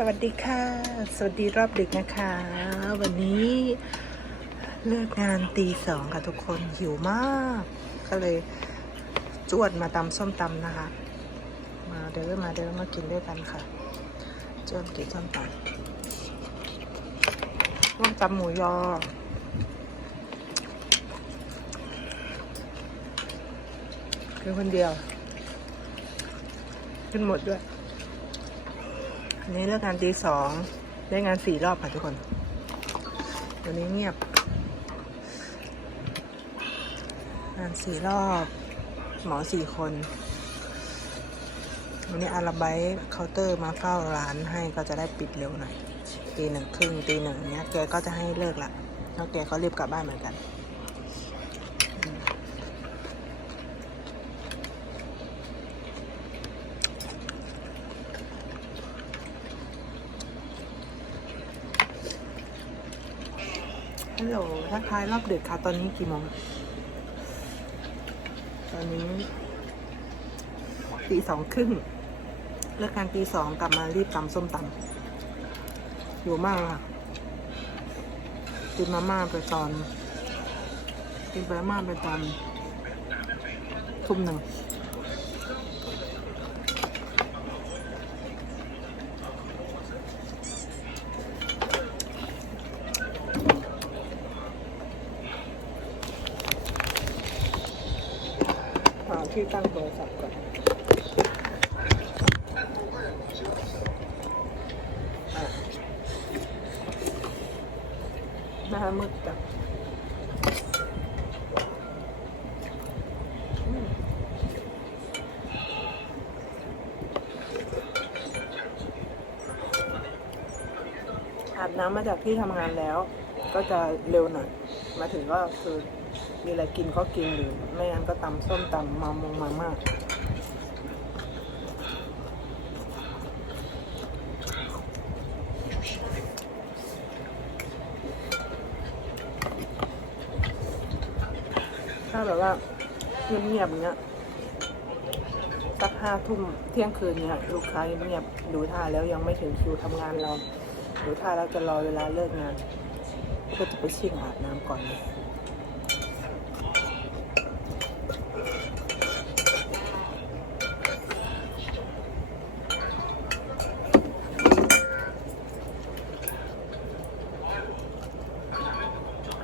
สวัสดีค่ะ สวัสดีรอบดึกนะคะ วันนี้เลิกงานตีสองค่ะทุกคนหิวมาก ก็เลยจวดมาตำส้มตำนะคะ มาเด้อมาเด้อมากินด้วยกันค่ะ จวดกินส้มตำส้มตำหมูยอคือคนเดียวกินหมดด้วย นนี้เลิกงานตีสองได้งานสี่รอบค่ะทุกคน วันนี้เงียบ งานสี่รอบ หมอสี่คน วันนี้อาราไบต์เคาน์เตอร์มาเฝ้าร้านให้ก็จะได้ปิดเร็วหน่อยตีหนึ่งครึ่งตีหนึ่งเนี้ยแกก็จะให้เลิกละแล้วแกก็รีบกลับบ้านเหมือนกัน ฮัลโหล ทักทายรอบดึกค่ะ ตอนนี้กี่โมง ตอนนี้ตีสองครึ่งเลิกงานตีสองกลับมารีบตำส้มตำอยู่มากค่ะกินมาม่าไปตอนกินไปม่าไปตอนทุ่มหนึ่ง หาที่ตั้งโทรศัพท์ก่อนอะ หน้ามืดจังอืมอาบน้ำมาจากที่ทำงานแล้ว ก็จะเร็วหน่อย มาถึงก็คือมีอะไรกินก็กินหรือไม่งั้นก็ตำส้มตำมามงมาม่า ถ้าแบบว่าเงียบๆอย่างเงี้ยสักห้าทุ่มเที่ยงคืนเนี้ยลูกค้าเงียบๆดูท่าแล้วยังไม่ถึงคิวทำงานเรา ดูท่าแล้วจะรอเวลาเลิกงานก็จะไปชิ่งอาบน้ำก่อนเลย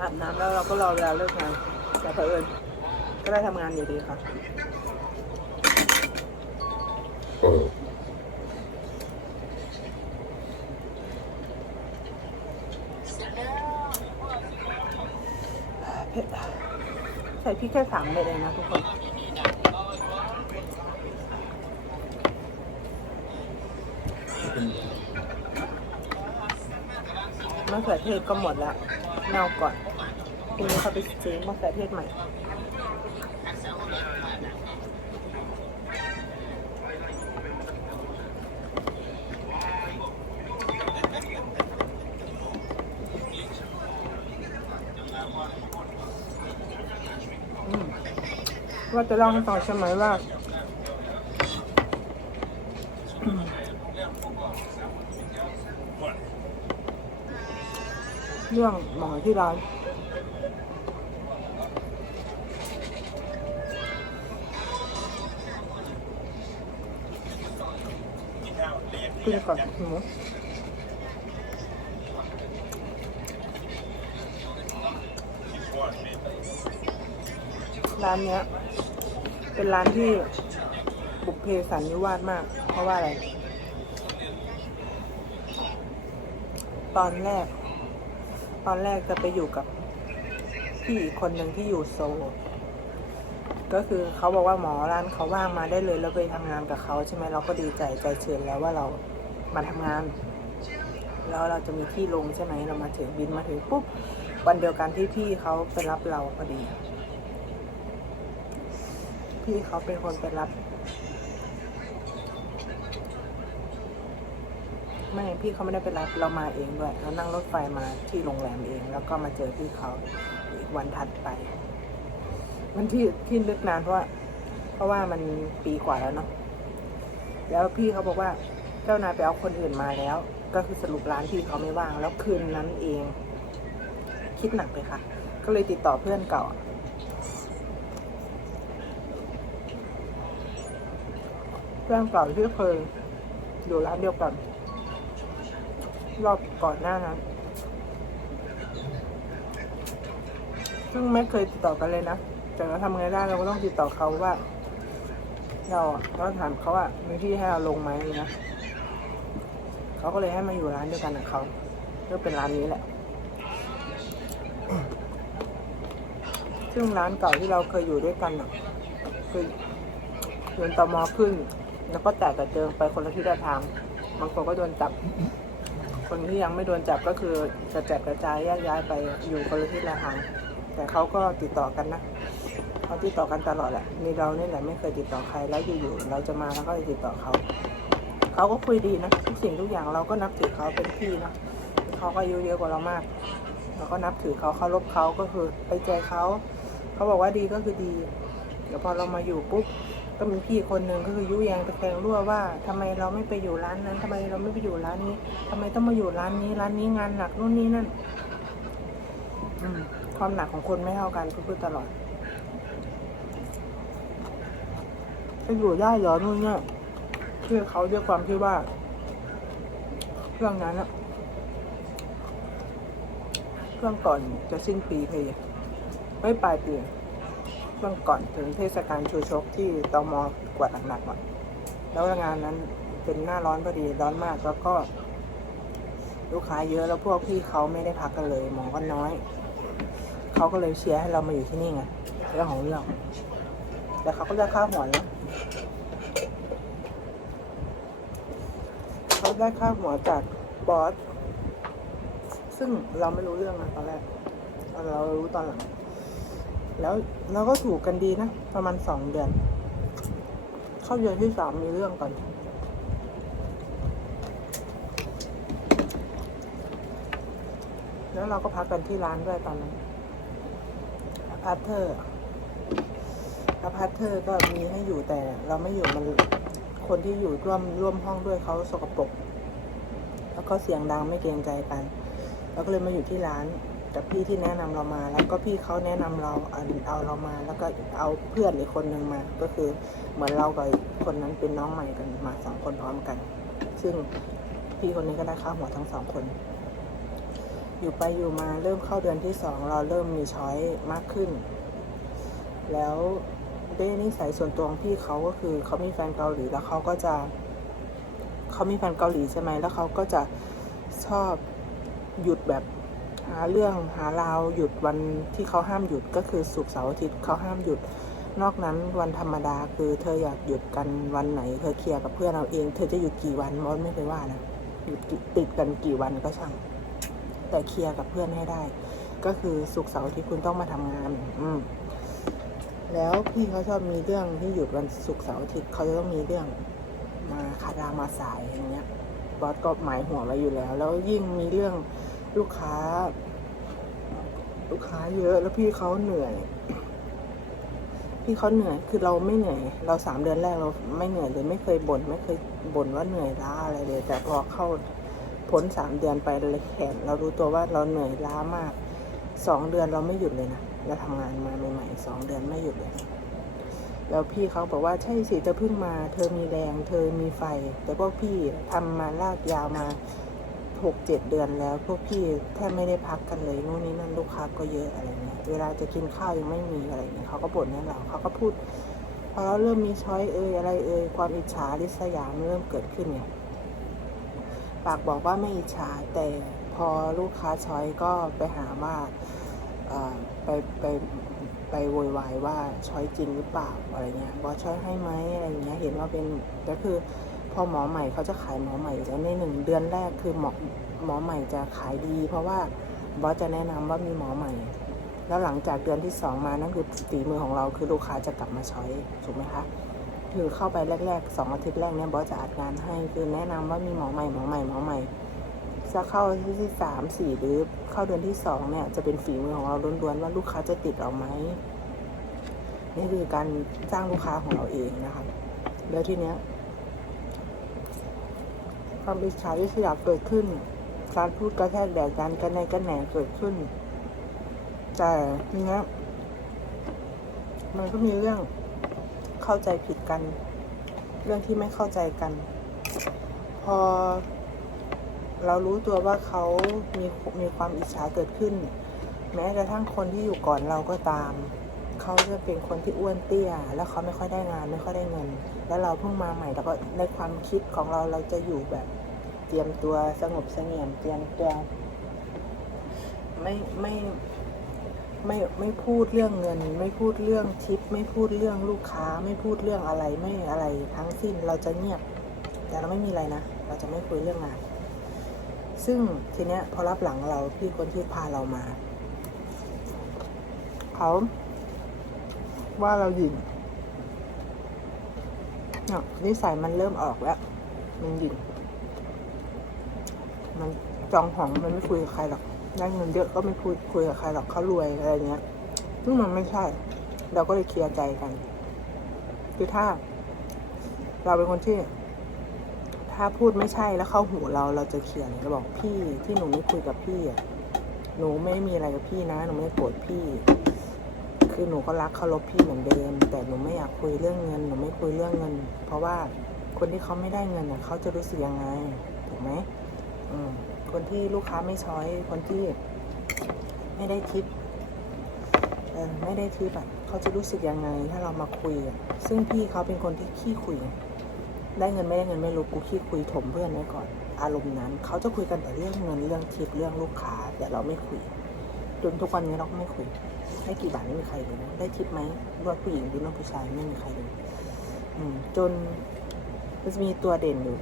อาบน้ำแล้วเราก็รอเวลาเลิกงาน เผอิญก็ได้ทำงานอยู่ดีค่ะ เผ็ดใส่พริกแค่สามเม็ดเองนะทุกคนมะเขือเทศก็หมดแล้วเน่าก่อน พรุ่งนี้เขาไปซื้อมะเขือเทศใหม่ว่าจะเล่าให้ฟังใช่ไหมว่าเรื่องหมอที่ร้าน กินก่อนหมูร้านเนี้ย เป็นร้านที่บุกเพสันนิวาสมาก เพราะว่าอะไร ตอนแรก ตอนแรกจะไปอยู่กับพี่อีกคนหนึ่งที่อยู่โซลก็คือเขาบอกว่าหมอร้านเขาว่างมาได้เลยแล้วไปทำงานกับเขาใช่ไหมเราก็ดีใจใจเชิญแล้วว่าเรา มาทำงาน แล้วเราจะมีที่ลงใช่ไหมเรามาถึงบินมาถึงปุ๊บวันเดียวกันที่พี่เขาไปรับเราพอดี พี่เขาเป็นคนไปรับ ไม่พี่เขาไม่ได้ไปรับเรามาเองด้วยเรานั่งรถไฟมาที่โรงแรมเอง แล้วก็มาเจอพี่เขาอีกวันถัดไป มันที่ที่ลึกนานเพราะว่า เพราะว่ามันปีกว่าแล้วเนาะแล้วพี่เขาบอกว่า เจ้านายไปเอาคนอื่นมาแล้ว ก็คือสรุปร้านพี่เขาไม่ว่าง แล้วคืนนั้นเอง คิดหนักเลยค่ะ ก็เลยติดต่อเพื่อนเก่า เพื่อนเก่าที่เคยอยู่ร้านเดียวกัน รอบก่อนหน้านั้นซึ่งไม่เคยติดต่อกันเลยนะ แต่เราทำไงได้เราก็ต้องติดต่อเขาว่า เราเราถามเขาว่ามีที่ให้เราลงไหมนะ เขาก็เลยให้มาอยู่ร้านเดียวกันกับเขาก็เป็นร้านนี้แหละ ซึ่งร้านเก่าที่เราเคยอยู่ด้วยกันอะคือโดนตมขึ้น แล้วก็แตกกระเจิงไปคนละทิศละทางบางคนก็โดนจับ คนที่ยังไม่โดนจับก็คือกระจัดกระจายแยกย้ายไปอยู่คนละทิศละทาง แต่เขาก็ติดต่อกันนะเขาติดต่อกันตลอดแหละ มีเราเนี่ยแหละไม่เคยติดต่อใครแล้วอยู่ๆเราจะมาแล้วก็ติดต่อเขา เขาก็คุยดีนะทุกสิ่งทุกอย่างเราก็นับถือเขาเป็นพี่นะเขาก็อายุเยอะกว่าเรามาก เราก็นับถือเขาเคารพเขาก็คือไปใจเขาเขาบอกว่าดีก็คือดี เดี๋ยวพอเรามาอยู่ปุ๊บก็มีพี่คนหนึ่งก็คือยุแยงตะแคงรั่วว่าทำไมเราไม่ไปอยู่ร้านนั้นทำไมเราไม่ไปอยู่ร้านนี้ทำไมต้องมาอยู่ร้านนี้ ร้านนี้งานหนักนู่นนี่นั่นความหนักของคนไม่เท่ากันพูดตลอดจะอยู่ได้เหรอนู่นเนี่ย คือเขาด้วยความที่ว่าเครื่องนั้นอะเครื่องก่อนจะสิ้นปีเพยไม่ปลายปีช่วงก่อนถึงเทศกาลชูชกที่ตมกวาดหนักๆก่อนแล้วงานนั้นเป็นหน้าร้อนพอดีร้อนมากแล้วก็ ลูกค้าเยอะแล้วพวกพี่เขาไม่ได้พักกันเลยหมอก็น้อย เขาก็เลยเชียร์ให้เรามาอยู่ที่นี่ไงเรื่องของเรื่องแต่เขาก็ได้ค่าหัวแล้วเขา ได้ค่าหัวจากบอส ซึ่งเราไม่รู้เรื่องนะตอนแรก เรารู้ตอนหลัง แล้วเราก็ถูกกันดีนะ ประมาณสองเดือน เข้าเดือนที่สามมีเรื่องก่อนแล้วเราก็พักกันที่ร้านด้วยตอนนั้นอพาร์ทเทอร์อพาร์ทเทอร์ก็มีให้อยู่แต่เราไม่อยู่มันคนที่อยู่ร่วมร่วมห้องด้วยเขาสกปรก แล้วก็เสียงดังไม่เกรงใจกันเราก็เลยมาอยู่ที่ร้านกับพี่ที่แนะนำเรามา แล้วก็พี่เขาแนะนำเราเอาเอาเรามา แล้วก็เอาเพื่อนอีกคนหนึ่งมา ก็คือเหมือนเรากับคนนั้นเป็นน้องใหม่กันมาสองคนพร้อมกัน ซึ่งพี่คนนี้ก็ได้ค่าหัวทั้งสองคน อยู่ไปอยู่มาเริ่มเข้าเดือนที่สองเราเริ่มมีช้อยมากขึ้น แล้วด้วยนิสัยส่วนตัวของพี่เขาก็คือเขามีแฟนเกาหลีแล้วเขาก็จะ เขามีแฟนเกาหลีใช่ไหมแล้วเขาก็จะชอบหยุดแบบหาเรื่องหาราวหยุดวันที่เขาห้ามหยุดก็คือศุกเสาร์อาทิตย์เขาห้ามหยุด นอกนั้นวันธรรมดาคือเธออยากหยุดกันวันไหนเธอเคลียร์กับเพื่อนเราเอง เธอจะหยุดกี่วันมอสไม่เคยว่านะหยุดติดกันกี่วันก็ช่างแต่เคลียร์กับเพื่อนให้ได้ ก็คือสุกเสาร์อาที่คุณต้องมาทำงาน อืมแล้วพี่เขาชอบมีเรื่องที่หยุดวันศุกร์เสาร์อาทิตย์เขาจะต้องมีเรื่อง มาขารามาสายอย่างเงี้ยบอสก็หมายหัวไว้อยู่แล้ว แล้วยิ่งมีเรื่องลูกค้า ลูกค้าเยอะแล้วพี่เขาเหนื่อย พี่เขาเหนื่อยคือเราไม่เหนื่อย เราสามเดือนแรกเราไม่เหนื่อยเลยไม่เคยบ่นไม่เคยบ่นว่าเหนื่อยล้าอะไรเลย แต่พอเข้าพ้นสามเดือนไปเลยแขนเรารู้ตัวว่าเราเหนื่อยล้ามากสองเดือนเราไม่หยุดเลยนะเราทำงานมาใหม่ๆสองเดือนไม่หยุดเลย แล้วพี่เขาบอกว่าใช่สิเธอเพิ่งมา เธอมีแรง เธอมีไฟ แต่พวกพี่ทำมาลากยาวมาหกเจ็ดเดือนแล้ว พวกพี่แทบไม่ได้พักกันเลยนู่นนี่นั่นลูกค้าก็เยอะอะไรเงี้ยเวลาจะกินข้าวยังไม่มีอะไรเงี้ยเขาก็บ่นให้เราเขาก็พูดพอเราเริ่มมีช้อยเอ่ยอะไรเอ่ยความอิจฉาริษยามันเริ่มเกิดขึ้นไงปากบอกว่าไม่อิจฉาแต่พอลูกค้าช้อยก็ไปหาว่าไปไป ไปโวยวายว่าช้อยจริงหรือเปล่าอะไรเงี้ยบอช้อยให้ไหมอะไรเงี้ยเห็นว่าเป็นก็คือพอหมอใหม่เขาจะขายหมอใหม่แล้วในหนึ่งเดือนแรกคือหมอหมอใหม่จะขายดี เพราะว่าบอสจะแนะนำว่ามีหมอใหม่ แล้วหลังจากเดือนที่สองมานั่นคือฝีมือของเราคือลูกค้าจะกลับมาช้อยถูกไหมคะคือเข้าไปแรกๆสองอาทิตย์แรกเนี่ยบอสจะอัดงานให้คือแนะนำว่ามีหมอใหม่หมอใหม่หมอใหม่ จะเข้าที่ที่สามสี่หรือเข้าเดือนที่สองเนี่ยจะเป็นฝีมือของเราล้วนๆว่าลูกค้าจะติดเราไหมนี่คือการสร้างลูกค้าของเราเองนะคะแล้วทีเนี้ยความอิจฉาริษยาเกิดขึ้น การพูดกระแทกแดดกันกันในกันแหนเกิดขึ้น แต่ทีเนี้ยมันก็มีเรื่องเข้าใจผิดกัน เรื่องที่ไม่เข้าใจกัน พอ เรารู้ตัวว่าเขามีมีความอิจฉาเกิดขึ้น แม้กระทั่งคนที่อยู่ก่อนเราก็ตาม เขาจะเป็นคนที่อ้วนเตี้ย แล้วเขาไม่ค่อยได้งานไม่ค่อยได้เงิน แล้วเราเพิ่งมาใหม่แล้วก็ในความคิดของเราเราจะอยู่แบบ เตรียมตัวสงบเสงี่ยมเตรียมตัวไม่ไม่ไม่ไม่พูดเรื่องเงิน ไม่พูดเรื่องทิป ไม่พูดเรื่องลูกค้า ไม่พูดเรื่องอะไรไม่อะไรทั้งสิ้นเราจะเงียบ แต่เราไม่มีอะไรนะ เราจะไม่คุยเรื่องงาน ซึ่งทีเนี้ยพอรับหลังเราพี่คนที่พาเรามา เขาว่าเราหยินเนี่ยนิสัยมันเริ่มออกแล้ว มันหยินมันจองหองมันไม่คุยกับใครหรอกได้เงินเยอะก็ไม่คุยคุยกับใครหรอกเขารวยอะไรเงี้ยซึ่งมันไม่ใช่ เราก็เลยเคลียร์ใจกัน คือถ้า เราเป็นคนที่ ถ้าพูดไม่ใช่แล้วเข้าหูเราเราจะเขียนเราบอกพี่ที่หนูไม่คุยกับพี่อะหนูไม่มีอะไรกับพี่นะ หนูไม่โกรธพี่ คือหนูก็รักเคารพพี่เหมือนเดิม แต่หนูไม่อยากคุยเรื่องเงิน หนูไม่คุยเรื่องเงิน เพราะว่าคนที่เขาไม่ได้เงินน่ะเขาจะรู้สึกยังไงถูกไหมอืมคนที่ลูกค้าไม่ช้อย คนที่ไม่ได้ทิปเออไม่ได้ทิปอะเขาจะรู้สึกยังไง ถ้าเรามาคุยอะซึ่งพี่เขาเป็นคนที่ขี้คุย ได้เงินไม่ได้เงินไม่รู้กูขี้คุยถมเพื่อนไว้ก่อน อารมณ์นั้น เขาจะคุยกันแต่เรื่องเงินเรื่องทิปเรื่องลูกค้า แต่เราไม่คุย จนทุกวันนี้เราไม่คุยได้กี่บาทไม่มีใครรู้ได้ทิปไหมว่าผู้หญิงหรือว่าผู้ชายไม่มีใครรู้จนมันจะมีตัวเด่นอยู่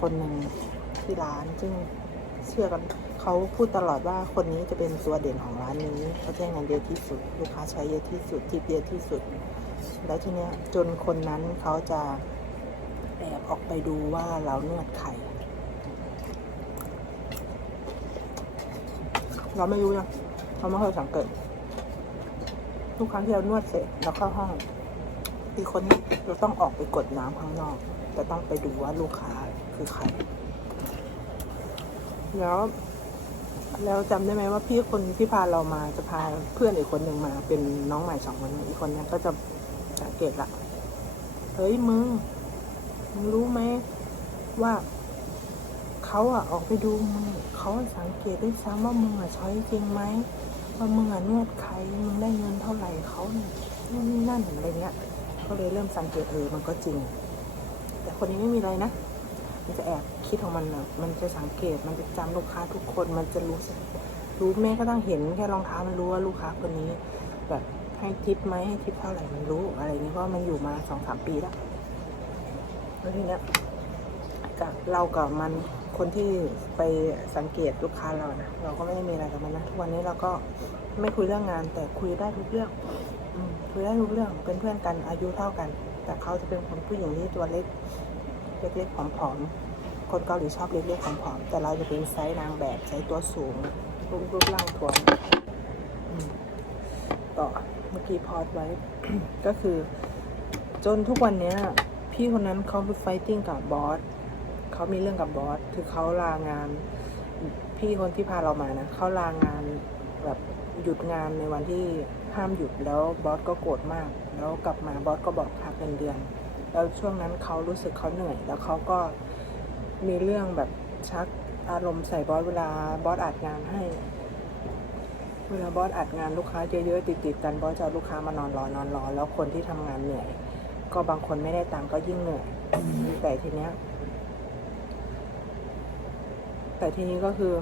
คนหนึ่งที่ร้านซึ่งเชื่อกันเขาพูดตลอดว่าคนนี้จะเป็นตัวเด่นของร้านนี้เขาใช้งานเยอะที่สุด ลูกค้าใช้เยอะที่สุดทิปเยอะที่สุด แล้วทีเนี้ยจนคนนั้นเขาจะ อบออกไปดูว่าเรานวดใครเราไม่รู้นะเราไม่เคยสังเกตทุกครั้งที่เรานวดเสร็จเราเข้าห้องอีกคนนี้เราต้องออกไปกดน้ำข้างนอกจะต้องไปดูว่าลูกค้าคือใคร แล้ว แล้วจำได้ไหมว่าพี่คนที่พาเรามาจะพาเพื่อนอีกคนหนึ่งมา เป็นน้องใหม่สองคนอีกคนนี้ก็จะสังเกตละเฮ้ยมึง มึงรู้ไหมว่าเขาอะออกไปดูมึงเขาสังเกตได้ซ้ำว่ามึงอะช้อยจริงไหมว่ามึงอะนวดใครมึงได้เงินเท่าไหร่เขาเนี่ยนู่นนี่นั่นอะไรเงี้ยก็เลยเริ่มสังเกตเออมันก็จริง แต่คนนี้ไม่มีอะไรนะมันจะแอบคิดของมันนะมันจะสังเกตมันจะจำลูกค้าทุกคนมันจะรู้รู้แม่ก็ต้องเห็นแค่รองเท้ามันรู้ว่าลูกค้าคนนี้ แบบให้ทิปไหมให้ทิปเท่าไหร่มันรู้อะไรนี้เพราะมันอยู่มาสองสามปีแล้ว แล้วทีเนี้ยกับเรากับมันคนที่ไปสังเกตลูกค้าเรานะเราก็ไม่ได้มีอะไรกับมันนะทุกวันนี้เราก็ไม่คุยเรื่องงาน แต่คุยได้ทุกเรื่องอคุยได้ทุกเรื่องเป็นเพื่อนกันอายุเท่ากัน แต่เขาจะเป็นคนผู้หญิงที่ตัวเล็กเล็กๆผอมๆคนเกาหลีชอบเล็กๆผอมๆแต่เราจะเป็นไซส์นางแบบไซส์ตัวสูงรูปรูปร่างทวมอืมต่อเมื่อกี้พอดไว้ ก็คือ จนทุกวันเนี้ย พี่คนนั้นเขาไปไฟติ้งกับบอสเขามีเรื่องกับบอสคือเขาลางาน พี่คนที่พาเรามานะเขาลางานแบบหยุดงานในวันที่ห้ามหยุดแล้วบอสก็โกรธมาก แล้วกลับมาบอสก็บอกพักเป็นเดือน แล้วช่วงนั้นเขารู้สึกเขาเหนื่อย แล้วเขาก็มีเรื่องแบบชักอารมณ์ใส่บอสเวลาบอสอัดงานให้ เวลาบอสอัดงานลูกค้าเยอะๆติดๆกันบอสจะลูกค้ามานอนรอนอนรอแล้วคนที่ทำงานเหนื่อย ก็บางคนไม่ได้ตังค์ก็ยิ่งเหนื่อยแต่ทีเนี้ย แต่ทีนี้ก็คือ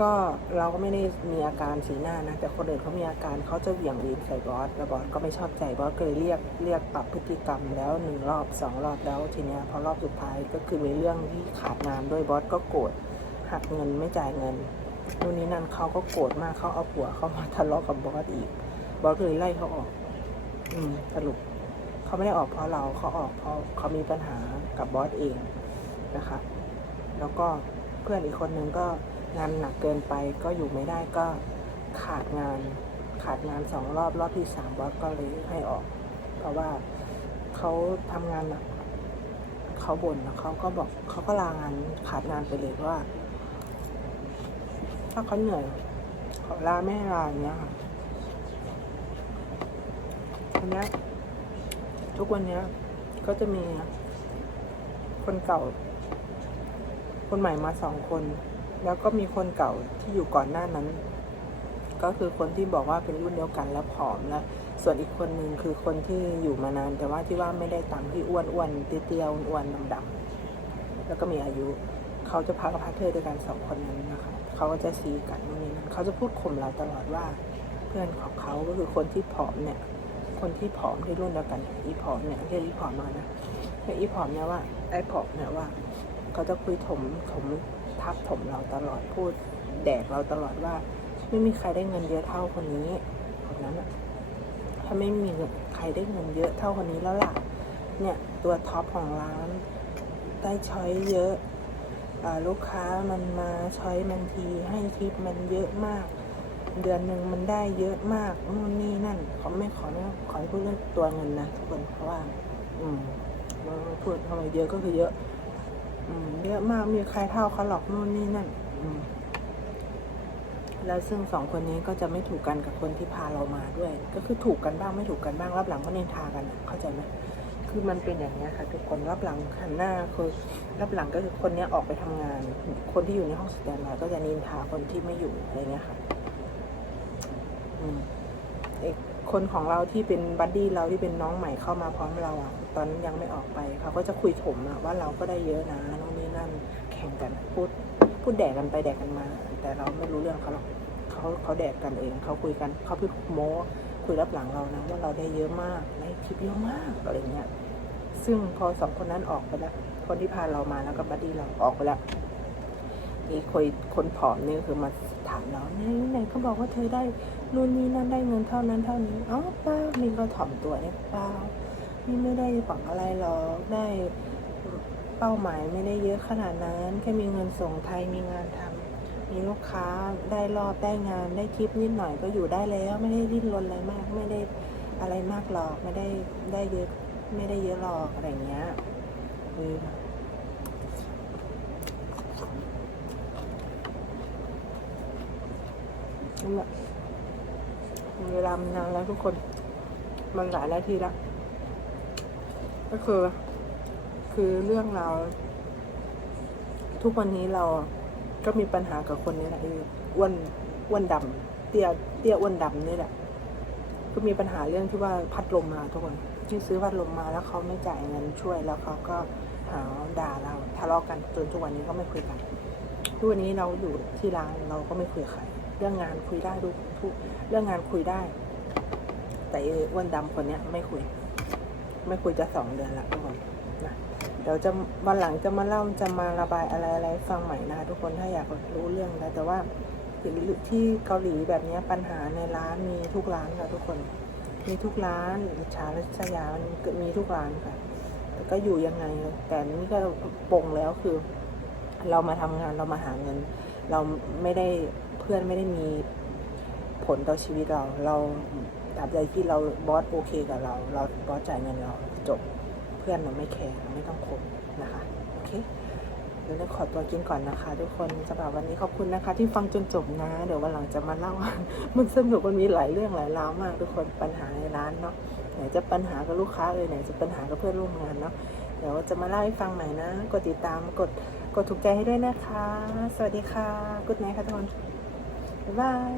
ก็เราก็ไม่ได้มีอาการสีหน้านะ แต่คนอื่นเขามีอาการเขาจะเหวี่ยงวีนใส่บอสแล้วบอสก็ไม่ชอบใจบอสเลยเรียกเรียกปรับพฤติกรรมแล้วหนึ่งรอบสองรอบแล้วทีเนี้ยพอรอบสุดท้ายก็คือมีเรื่องที่ขาดงานด้วยบอสก็โกรธหักเงินไม่จ่ายเงินนู่นนี่นั่นเขาก็โกรธมากเขาเอาผัวเขามาทะเลาะกับบอสอีก บอสเลยไล่เขาออก อืมสรุป เขาไม่ได้ออกเพราะเราเขาออกเพราะเขามีปัญหากับบอสเองนะคะ แล้วก็เพื่อนอีกคนนึงก็งานหนักเกินไปก็อยู่ไม่ได้ก็ขาดงานขาดงานสองรอบรอบที่สามบอสก็เลยให้ออก เพราะว่าเขาทำงานหนักเขาบ่นแล้วเขาก็บอกเขาก็ลางานขาดงานไปเลยว่า ถ้าเขาเหนื่อยขอลาไม่ให้ลาอย่างเงี้ยค่ะทีนี้ ทุกวันนี้ก็จะมีคนเก่า คนใหม่มาสองคน แล้วก็มีคนเก่าที่อยู่ก่อนหน้านั้น ก็คือคนที่บอกว่าเป็นรุ่นเดียวกันแล้วผอมแล้วส่วนอีกคนหนึ่งคือคนที่อยู่มานาน แต่ว่าที่ว่าไม่ได้ตังค์ที่อ้วนอ้วนๆเตี้ยๆอ้วนดำๆแล้วก็มีอายุ เขาจะพากับพาร์ทเทอด้วยกันสองคนนั้นนะคะเขาก็จะซีกันนู่นนี่นั่นเขาจะพูดข่มเราตลอดว่า เพื่อนของเขาก็คือคนที่ผอมเนี่ย คนที่ผอมที่รุ่นเดียวกันอีผอมเนี่ยเรียกอีผอมมานะเรียกอีผอมเนี่ยว่าไอ้ผอมเนี่ยว่าเขาจะคุยถมถมทับถมเราตลอดพูดแดกเราตลอดว่า ไม่มีใครได้เงินเยอะเท่าคนนี้คนนั้นอะถ้าไม่มีใครได้เงินเยอะเท่าคนนี้แล้วล่ะเนี่ยตัวท็อปของร้านได้ช้อยเยอะลูกค้ามันมาช้อยมันทีให้ทิปมันเยอะมาก เดือนหนึ่งมันได้เยอะมากนู่นนี่ ไม่ขอนะขอให้พูดเรื่องตัวเงินนะทุกคนเพราะว่า อืมเราพูดทำไมเยอะก็คือเยอะ อืมเยอะมากมีใครเท่าเขาหรอกนู่นนี่นั่น อืมแล้วซึ่งสองคนนี้ก็จะไม่ถูกกันกับคนที่พาเรามาด้วย ก็คือถูกกันบ้างไม่ถูกกันบ้างรับหลังก็เนินทากันเข้าใจไหมคือมันเป็นอย่างนี้ค่ะทุกคนรับหลังหันหน้าคือรับหลังก็คือคนนี้ออกไปทำงาน คนที่อยู่ในห้องสแตนบายก็จะนินทาคนที่ไม่อยู่อะไรเงี้ยค่ะ อืมเอก คนของเราที่เป็นบัดดี้เราที่เป็นน้องใหม่เข้ามาพร้อมเราอะตอนนั้นยังไม่ออกไปเขาก็จะคุยถมอะว่าเราก็ได้เยอะนะนู่นนี่นั่นแข่งกันพูดพูดแดกกันไปแดกกันมา แต่เราไม่รู้เรื่องเขาหรอกเขาเขาแดกกันเองเขาคุยกันเขาพูดโม้คุยรับหลังเรานะว่าเราได้เยอะมากได้คลิปเยอะมากอะไรเงี้ยซึ่งพอสองคนนั้นออกไปแล้วคนที่พาเรามาแล้วก็บัดดี้เราออกไปแล้วนี่คุยคนผอมนี่คือมา ถามเราไหนไหนเขาบอกว่าเธอได้นู่นนี่นั่นได้เงินเท่านั้นเท่านี้อ๋อเปล่ามีก็ถ่อมตัวเนี่ยเปล่านี่ไม่ได้หวังอะไรหรอกได้เป้าหมายไม่ได้เยอะขนาดนั้น แค่มีเงินส่งไทยมีงานทำมีลูกค้าได้รอบได้งานได้คลิปนิดหน่อยก็อยู่ได้แล้ว ไม่ได้ดิ้นรนอะไรมาก ไม่ได้อะไรมากหรอกไม่ได้ได้เยอะไม่ได้เยอะหรอกอะไรเงี้ยคือ นั่นแหละเวลามันนานแล้วทุกคน มันหลายนาทีแล้วก็คือ คือเรื่องเรา ทุกวันนี้เราก็มีปัญหากับคนนี้แหละคืออ้วนอ้วนดำเตี้ยเตี้ยอ้วนดำนี่แหละ ก็มีปัญหาเรื่องที่ว่าพัดลมมาทุกคนที่ซื้อพัดลมมาแล้วเขาไม่จ่ายเงินช่วยแล้วเขาก็หาด่าเราทะเลาะกันจนทุกวันนี้ก็ไม่คุยกันทุกวันนี้เราอยู่ที่ร้านเราก็ไม่คุยกับใคร รื่องงานคุยได้ทุกทุกเรื่องงานคุยได้ แต่ไอ้อ้วนดำคนเนี้ยไม่คุย ไม่คุยจะสองเดือนละทุกคนนะเดี๋ยวจะวันหลังจะมาเล่าจะมาระบายอะไรอะไรฟังใหม่นะคะทุกคนถ้าอยากรู้เรื่องแล้วแต่ว่าที่เกาหลีแบบนี้ปัญหาในร้านมีทุกร้านค่ะทุกคน มีทุกร้านอิจฉาละสยามันมีทุกร้านค่ะแต่ก็อยู่ยังไงแต่นี่ก็ปงแล้วคือ เรามาทำงานเรามาหาเงิน เราไม่ได้เพื่อนไม่ได้มีผลต่อชีวิตเรา เราตราบใดที่เราบอสโอเคกับเรา เราบอสจ่ายเงินเราจบเพื่อนเราไม่แคร์ไม่ต้องคบนะคะ โอเคเดี๋ยวเราขอตัวกินก่อนนะคะ ทุกคนสำหรับวันนี้ขอบคุณนะคะ ที่ฟังจนจบนะ เดี๋ยววันหลังจะมาเล่า มันสนุกมันมีหลายเรื่องหลายราวมากทุกคนปัญหาในร้านเนาะไหนจะปัญหากับลูกค้าเลยไหนจะปัญหากับเพื่อนร่วมงานเนาะเดี๋ยวจะมาเล่าให้ฟังใหม่นะ กดติดตามกด กดถูกใจให้ด้วยนะคะ สวัสดีค่ะ กุดไนค่ะทุกคน บ๊ายบาย